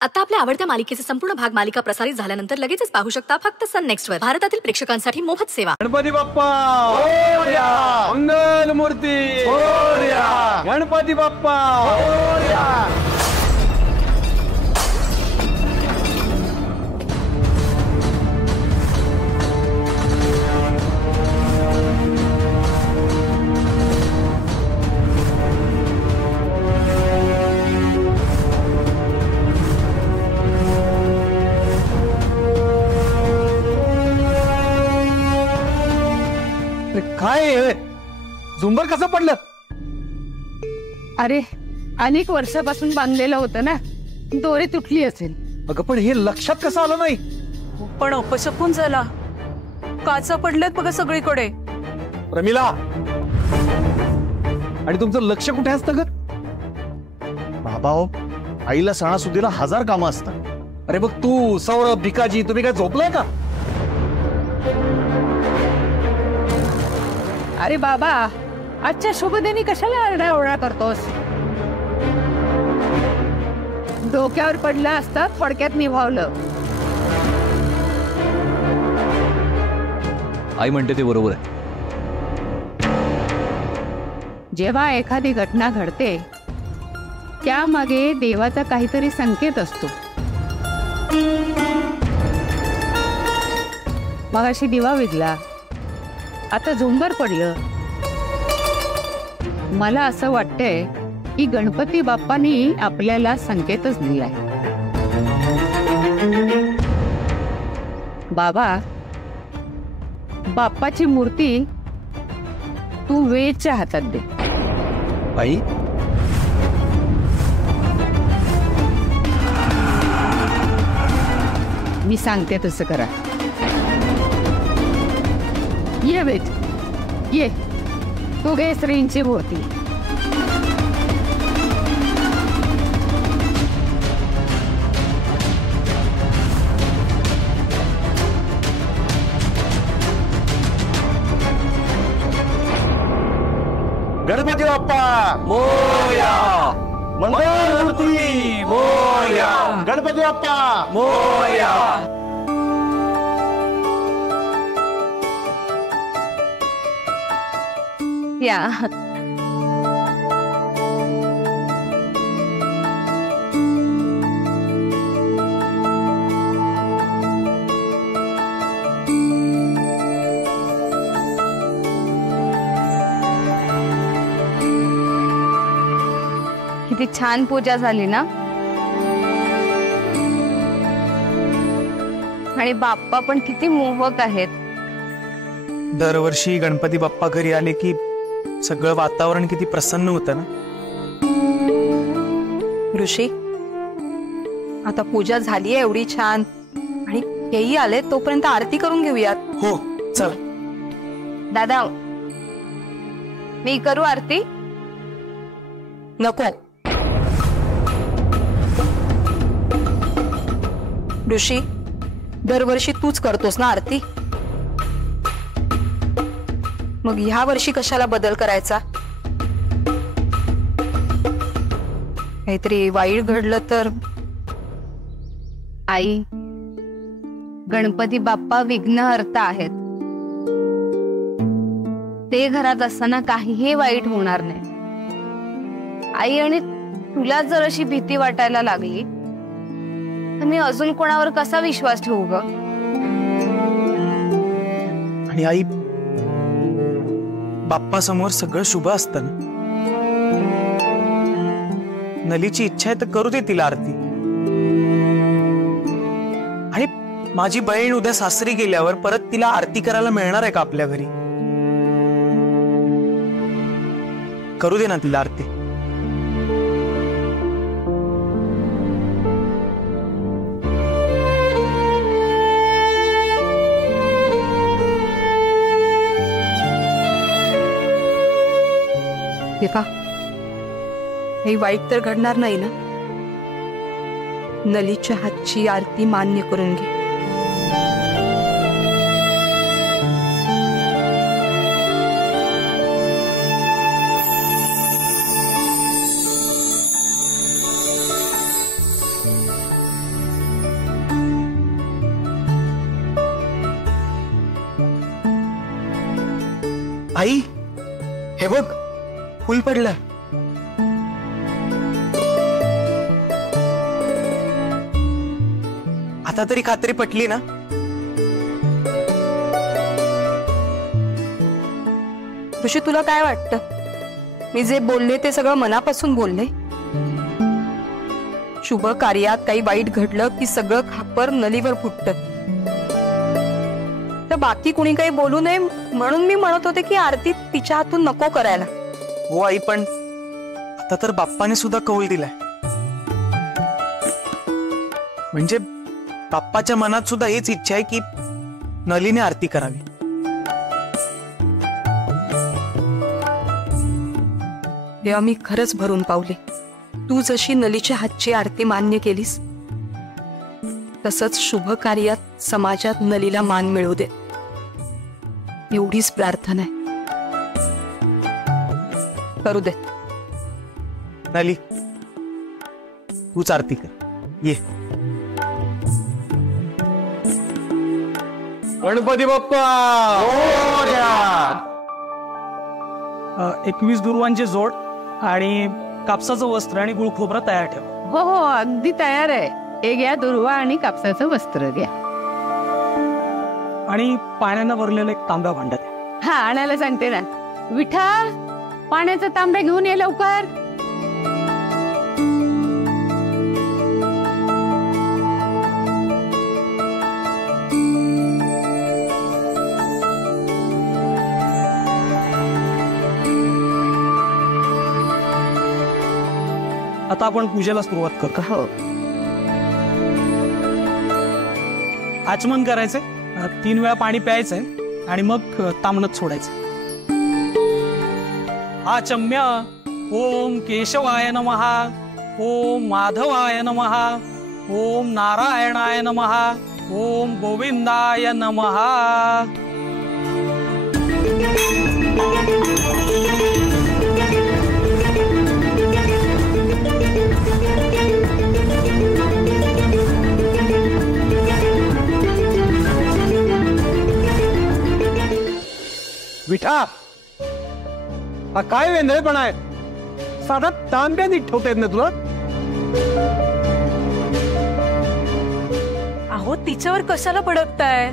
आता आपल्या आवडत्या मालिकेचे संपूर्ण भाग मालिका प्रसारित झाल्यानंतर लगेचच पाहू शकता फक्त सन नेक्स्ट वर. भारतातील प्रेक्षकांसाठी मोफत सेवा. गणपती बाप्पा मोरया, मंगल मूर्ती मोरया, गणपती बाप्पा मोरया. काय झुंबर कसं पडलं? अरे अनेक वर्षापासून बांधलेलं होतं ना, दोरी तुटली असेल. अगं पण हे लक्षात कसं आलं नाही? पण अपशकुन झाला. काचा पडल्यात बघा सगळीकडे. प्रमिला, आणि तुमचं लक्ष कुठे असतं ग? बाबा हो, आईला सणासुदीला 1000 कामं असतात. अरे बघ तू, सौरभ, भिकाजी, तुम्ही काय झोपलाय का? अरे बाबा, आजच्या शुभदिनी कशाला आरडाओरडा करतोस? डोक्यावर पडला असता फडक्यात निभावलं. आई म्हणते ते बरोबर आहे. जेव्हा एखादी घटना घडते त्यामागे देवाचा काहीतरी संकेत असतो. मगाशी दिवा विझला, आता झुंबर पडलं. मला असं वाटतंय की गणपती बाप्पांनी आपल्याला संकेतच दिलाय. बाबा, बाप्पाची मूर्ती तू वेळच्या हातात दे. आई, मी सांगते तसं करा. ये बेट, ये. तू घे श्रींची मूर्ती. गणपती बाप्पा मोरया, मंगल मूर्ती मोरया, गणपती बाप्पा मोरया. या किती छान पूजा झाली ना. आणि बाप्पा पण किती मोहक आहेत. दरवर्षी गणपती बाप्पा घरी आले की सगळं वातावरण किती प्रसन्न होतं ना. ऋषी, आता पूजा झाली आहे एवढी छान, आणि हेही आले, तोपर्यंत आरती करून घेऊयात. हो चल. दादा, मी करू आरती? नको. ऋषी, दरवर्षी तूच करतोस ना आरती, मग ह्या वर्षी कशाला बदल करायचा? काहीतरी वाईट घडलं तर? आई, गणपती बाप्पा विघ्नहर्ता आहेत. ते घरात असताना काहीही वाईट होणार नाही. आई, आणि तुला जर अशी भीती वाटायला लागली तर मी अजून कोणावर कसा विश्वास ठेवू ग? आणि आई, बाप्पा समोर सगळं शुभ असतं ना. नलीची इच्छा आहे तर करू दे तिला आरती. आणि माझी बहीण उद्या सासरी गेल्यावर परत तिला आरती करायला मिळणार आहे का आपल्या घरी? करू दे ना तिला आरती. देखा, हे वाईट तर घडणार नाही ना. नलीच्या हातची आरती मान्य करून घे. आई हे बघ फुल पडलं. आता तरी खात्री पटली ना? ऋषी तुला काय वाटतं, मी जे बोलले ते सगळं मनापासून बोलले? शुभ कार्यात काही वाईट घडलं की सगळं खापर नलीवर फुटतं. तर बाकी कुणी काही बोलू नये म्हणून मी म्हणत होते की आरती तिच्या हातून नको करायला. हो आई, पण आता तर बाप्पाने सुद्धा कौल दिलाय. म्हणजे बाप्पाच्या मनात सुद्धा हीच इच्छा आहे की नलीने आरती करावी. देवा, मी खरंच भरून पावले. तू जशी नलीच्या हातची आरती मान्य केलीस तसंच शुभ कार्यात समाजात नलीला मान मिळू दे, एवढीच प्रार्थना आहे. करू दे. नली तूच आरती कर. ये. गणपती बाप्पा 21 दुर्वांची जोड आणि कापसाचं वस्त्र आणि गुळखोबरं तयार ठेव. हो हो, अगदी तयार आहे. हे घ्या, दुर्वा आणि कापसाचं वस्त्र घ्या. आणि पाण्यानं भरलेलं एक तांब्या भांडं द्या. हा, आणायला सांगते ना. विठ्ठल, पाण्याचा तांब्या घेऊन ये लवकर. आता आपण पूजेला सुरुवात करू. हो. आचमन करायचंय, 3 वेळा पाणी प्यायचंय आणि मग तामणत सोडायचं. आचम्य ओम केशवाय नमः, ओम माधवाय नमः, ओम नारायणाय नमः, ओम गोविंदाय नमः. विठा, हा काय वेंधळेपणा आहे? साधा तांब्या नीट ठेवता येत ना तुला? अहो, तिच्यावर कशाला भडकताय?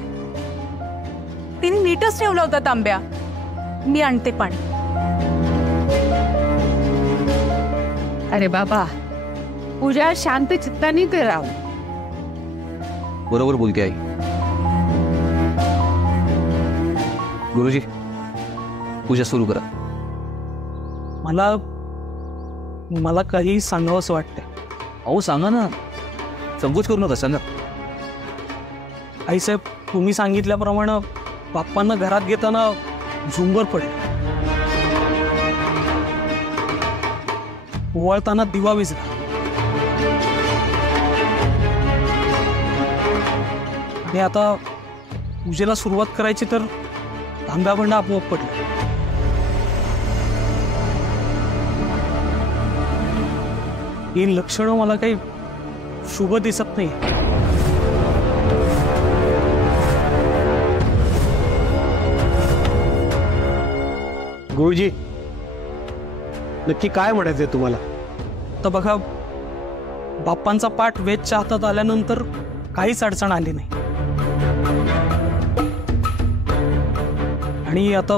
तिने नीटच ठेवला होता तांब्या. मी आणते पाणी. अरे बाबा, पूजा शांत चित्ताने करावं. बरोबर बोलते आई. गुरुजी, पूजा सुरू करा. मला काही सांगावंसं वाटतंय. अहो सांगा ना, संकोच करू नका, सांगा. आईसाहेब, तुम्ही सांगितल्याप्रमाणे बाप्पांना घरात घेताना झुंबर पडेल. ओवाळताना दिवा विझला. आणि आता पूजेला सुरुवात करायची तर तांब्या भांडं आपोआप पडलं. ही लक्षणं मला काही शुभ दिसत नाही. गुरुजी, नक्की काय म्हणायचंय तुम्हाला? तर बघा, बाप्पांचा पाठ वेदच्या हातात आल्यानंतर काहीच अडचण आली नाही. आणि आता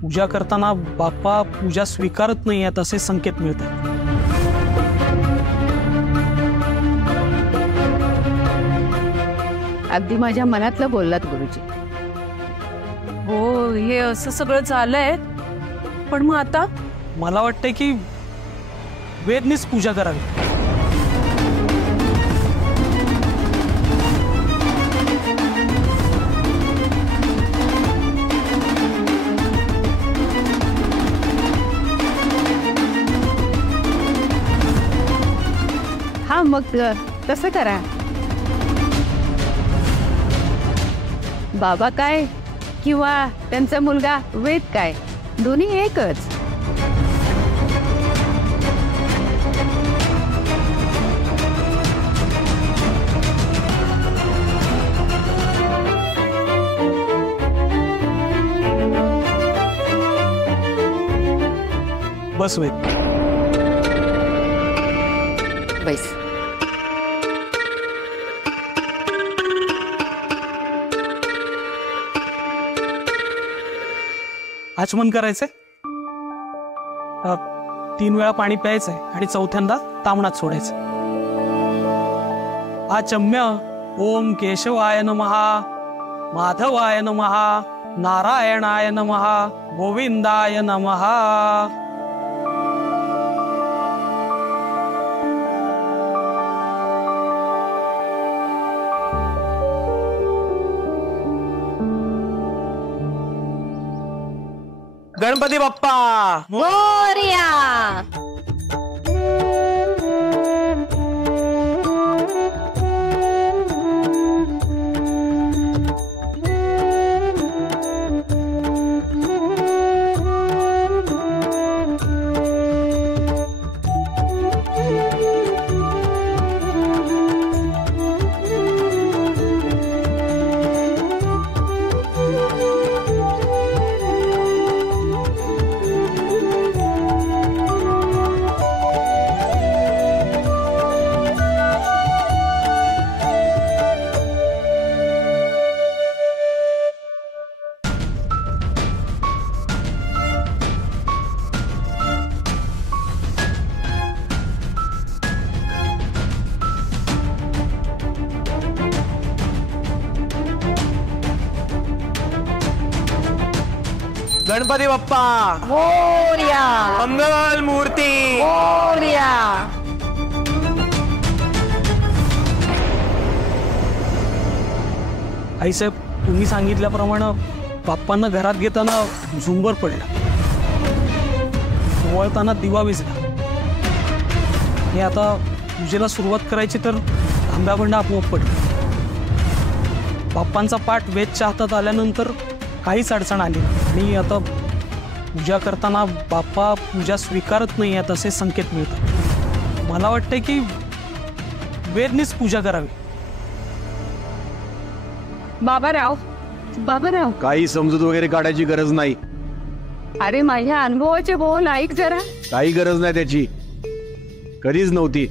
पूजा करताना बाप्पा पूजा स्वीकारत नाही आहेत असे संकेत मिळतात. अगदी माझ्या मनातलं बोललात गुरुजी. हो, हे असं सगळं झालंय, पण मग आता मला वाटतंय की वेदनीच पूजा करावी. हा, मग तसं करा. बाबा काय किंवा त्यांचा मुलगा वेद काय, दोन्ही एकच. बस वेद. बैस. आचमन करायचंय. 3 वेळा पाणी प्यायचंय आणि चौथ्यांदा तामणात सोडायचं. आचम्य. ओम केशवाय नमः, माधवाय नमः, नारायणाय नमः, गोविंदाय नमः. गणपती बाप्पा मोरया. गणपती बाप्पा मोरया. मंगल मूर्ती. मोरया. आईसाहेब, तुम्ही सांगितल्याप्रमाणे बाप्पांना घरात घेताना झुंबर पडला, वळताना दिवा विझला. हे आता पूजेला सुरुवात करायची तर तांब्याबंड आपोआप पडलं. बाप्पांचा पाठ वेदच्या हातात आल्यानंतर काहीच अडचण आली आणि आता पूजा करताना बाप्पा पूजा स्वीकारत नाही आहेत असे संकेत मिळतात. मला वाटतंय की वेदनीच पूजा करावी. बाबाराव, बाबाराव, काही समजूत वगैरे काढायची गरज नाही. अरे माझ्या अनुभवाचे बोल ऐक जरा. काही गरज नाही त्याची, कधीच नव्हती.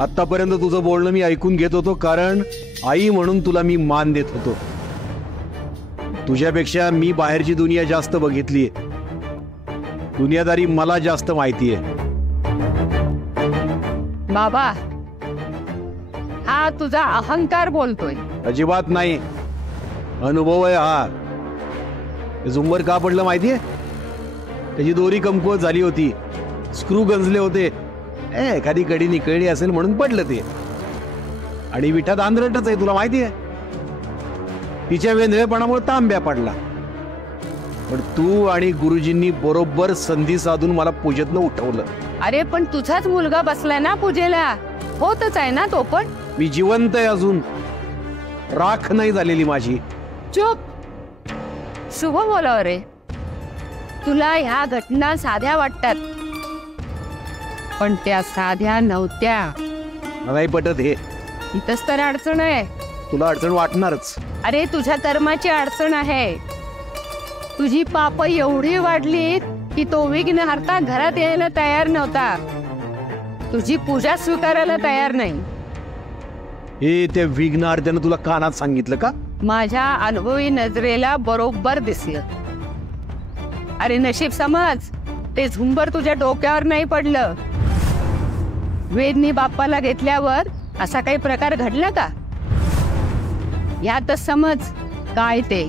आतापर्यंत तुझं बोलणं मी ऐकून घेत होतो, कारण आई म्हणून तुला मी मान देत होतो. तुझ्यापेक्षा मी बाहेरची दुनिया जास्त बघितलीये. दुनियादारी मला जास्त माहितीये. बाबा, हा तुझा अहंकार बोलतोय. अजिबात नाही, अनुभव आहे हा. ते झुंबर का पडलं माहितीये? त्याची दोरी कमकुवत झाली होती, स्क्रू गंजले होते. एखादी कडी निकळली असेल म्हणून पडलं ते. आणि विठात आंधळटच आहे, तुला माहितीये. तिच्या वेंधळेपणामुळे तांब्या पडला. पण तू आणि गुरुजींनी बरोबर संधी साधून मला पूजेतनं उठवलं. अरे पण तुझाच मुलगा बसलाय ना पूजेला, होतच आहे ना तो पण. मी जिवंत आहे अजून, राख नाही झालेली माझी. चुप. शुभ बोलाव रे. तुला ह्या घटना साध्या वाटतात, पण त्या साध्या नव्हत्या. नाही पटत हे. इथंच तर अडचण आहे. तुला अडचण वाटणारच. अरे तुझ्या कर्माची अडचण आहे. तुझी पाप एवढी वाढली की तो विघ्नहर्ता घरात यायला तयार नव्हता. तुझी पूजा स्वीकारायला तयार नाही. हे त्या विघ्नहर्त्यानं तुला कानात सांगितलं का? माझ्या अनुभवी नजरेला बरोबर दिसलं. अरे नशीब समज ते झुंबर तुझ्या डोक्यावर नाही पडलं. वेदनी बाप्पाला घेतल्यावर असा काही प्रकार घडला का? यातच समज काय ते.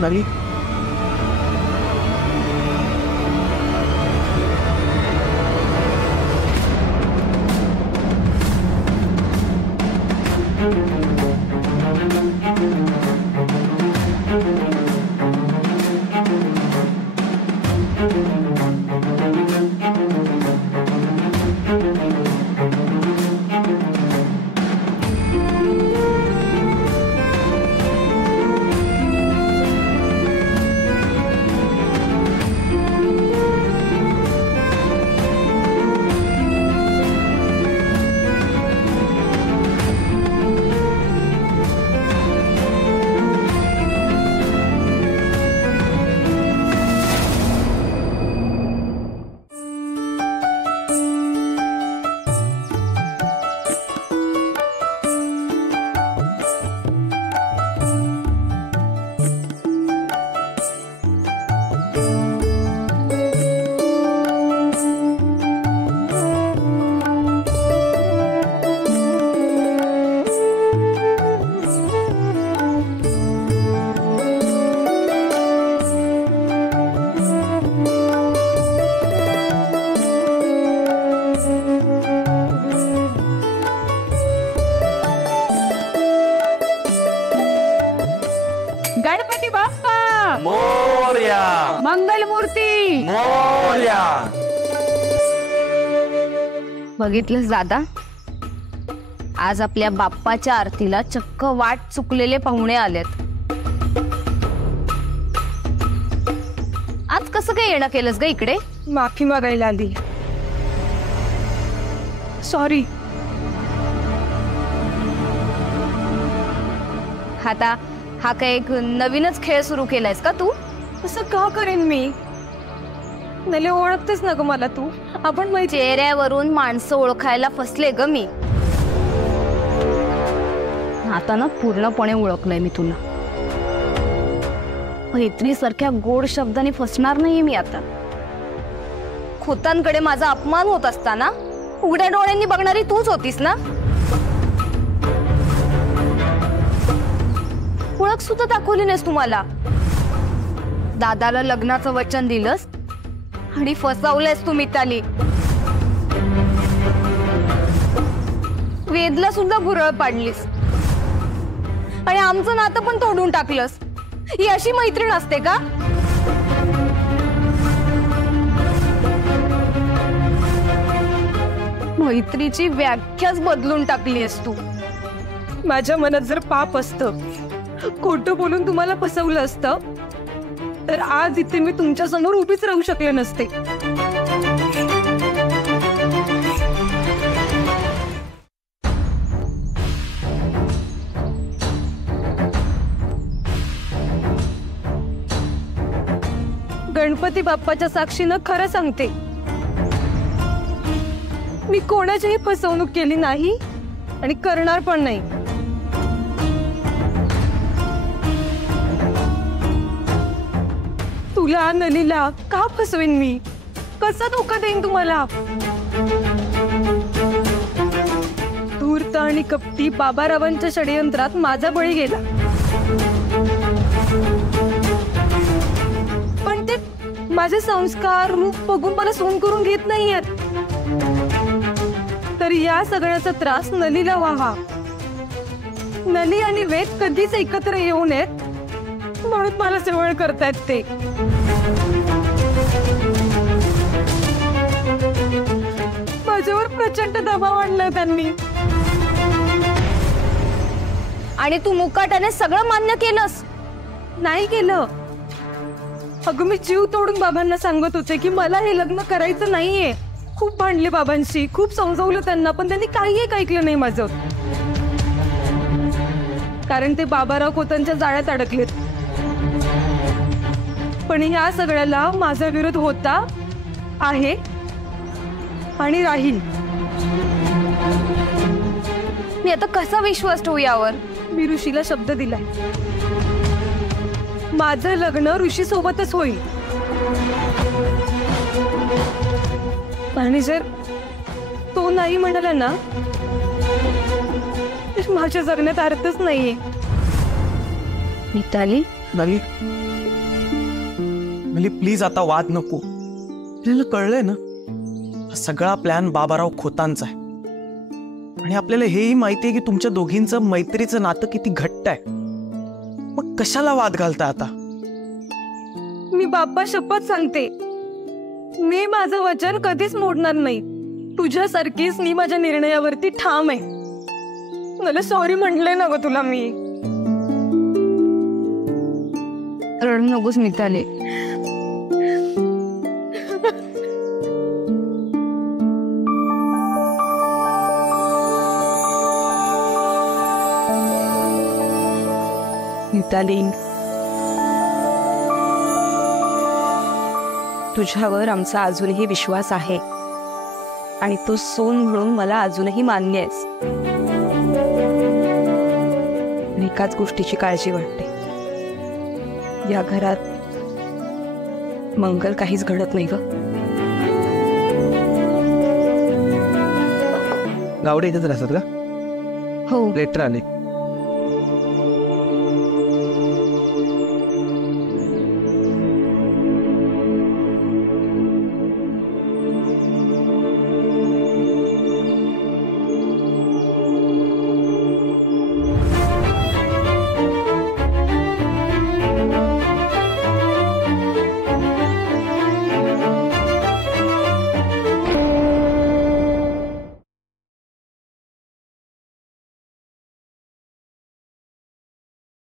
नाही, गणपती बाप्पा मोरया मंगलमूर्ती मोरया. बघितलंस दादा, आज आपल्या बाप्पाच्या आरतीला चक्क वाट चुकलेले पाहुणे आलेत. आज कसं काय येणं केलंस ग इकडे? माफी मागायला आली. सॉरी. आता हा काय एक नवीनच खेळ सुरू केलायस का तू? असं का करेन मी? नले ओळखतेस ना ग मला तू. आपण चेहऱ्यावरून माणसं ओळखायला फसले ग मी. आता ना पूर्णपणे ओळखलंय मी तुला. मैत्रीसारख्या गोड शब्दाने फसणार नाहीये मी आता. खोतांकडे माझा अपमान होत असताना उघड्या डोळ्यांनी बघणारी तूच होतीस ना. ओळख सुद्धा दाखवली नाहीस तुम्हाला. दादाला लग्नाचं वचन दिलंस आणि फसवलंयस तू मिताली. वेदला सुद्धा भुरळ पाडलीस आणि आमचं नातं पण तोडून टाकलंस. ही अशी मैत्रीण असते का? मैत्रीची व्याख्याच बदलून टाकलीस तू. माझ्या मनात जर पाप असतं, खोटं बोलून तुम्हाला फसवलं असतं, तर आज इथे मी तुमच्या समोर उभीच राहू शकले नसते. गणपती बाप्पाच्या साक्षीनं खरं सांगते, मी कोणाचीही फसवणूक केली नाही आणि करणार पण नाही. तुला नलीला का फसवेन मी? कसा धोका देईन तुम्हाला? धूर्त आणि कपटी बाबारावांच्या षडयंत्रात माझा बळी गेला, पण ते माझे संस्कार रूप बघून मला सोन करून घेत नाहीयेत. तर या सगळ्याचा त्रास नलीला व्हावा. नली आणि वेद कधीच एकत्र येऊ नयेत म्हणून मला जवळ करतायत ते. माझ्यावर प्रचंड दबाव आणलाय त्यांनी आणि तू मुकाट्याने सगळं मान्य केलंस. नाही केलं. अगं मी जीव तोडून बाबांना सांगत होते की मला हे लग्न करायचं नाहीये. खूप भांडले बाबांशी, खूप समजावलं त्यांना, पण त्यांनी काही एक ऐकलं नाही माझं. कारण ते बाबाराव खोतांच्या जाळ्यात अडकलेत. पण ह्या सगळ्याला माझा विरोध होता, आहे आणि राहील. मी आता कसा विश्वास ठेवू यावर? मी ऋषीला शब्द दिलाय, माझं लग्न ऋषी सोबतच होईल. आणि जर तो नाही म्हणाला ना, तर माझ्या जगण्यात अर्थच नाहीये. मिताली, नली नली प्लीज आता वाद नको. आपल्याला कळलंय ना, हा सगळा प्लॅन बाबाराव खोतांचा आहे. आणि आपल्याला हेही माहिती आहे की तुमच्या दोघींचं मैत्रीचं नातं किती घट्ट आहे. मग कशाला वाद घालता आता? मी बाप्पा शपथ सांगते, मी माझं वचन कधीच मोडणार नाही. तुझ्यासारखीच मी माझ्या निर्णयावरती ठाम आहे. मला सॉरी म्हटलंय ना ग तुला मी. रडू नकोस मिताली. मिताली, तुझ्यावर आमचा अजूनही विश्वास आहे आणि तो सोन म्हणून मला अजूनही मान्य आहेस. एकाच गोष्टीची काळजी वाटते, या घरात मंगल काहीच घडत नाही ग. गावडे इथेच राहतात का? हो. लेटर आले.